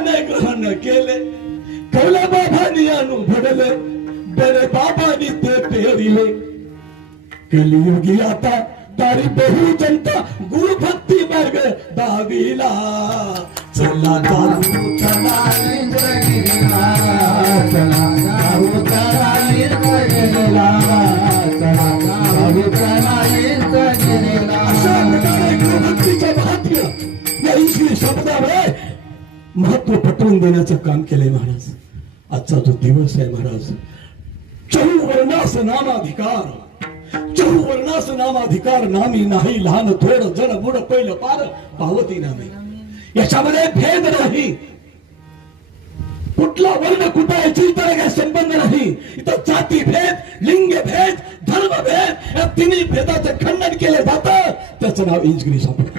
देवाने ग्रहण केले कवल्या बाबांनी अनुभवले बडे बाबांनी ते पेरिले कलियुगी आता तारी बहु जनता गुरु भक्ती मार्ग दाविला चला दारू चला इंद्रगिरीला चला दारू चला इंद्रगिरीला चला दारू चला इंद्रगिरीला अशा प्रकारे गुरु भक्तीच्या महत्व या ईश्वरी शब्दावर महत्व पटवून देण्याचं काम केलंय महाराज. आजचा जो दिवस आहे महाराज चहुवर्णास नामाधिकार चहुवर्णास नामाधिकार नामी नाही लहान थोड जड बुड पहिलं पार पावती नामी याच्यामध्ये भेद नाही कुठला वर्ण कुठं याची तर काही संबंध नाही इथं जाती भेद लिंग भेद धर्म भेद या तिन्ही भेदाचं खंडन केलं जातं त्याचं नाव इंचगिरी संपलं.